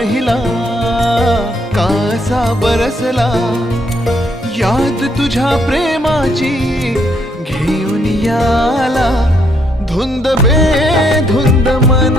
पहिला कासा बरसला, याद तुझ्या प्रेमाची घेऊन याला, धुंद बेधुंद मन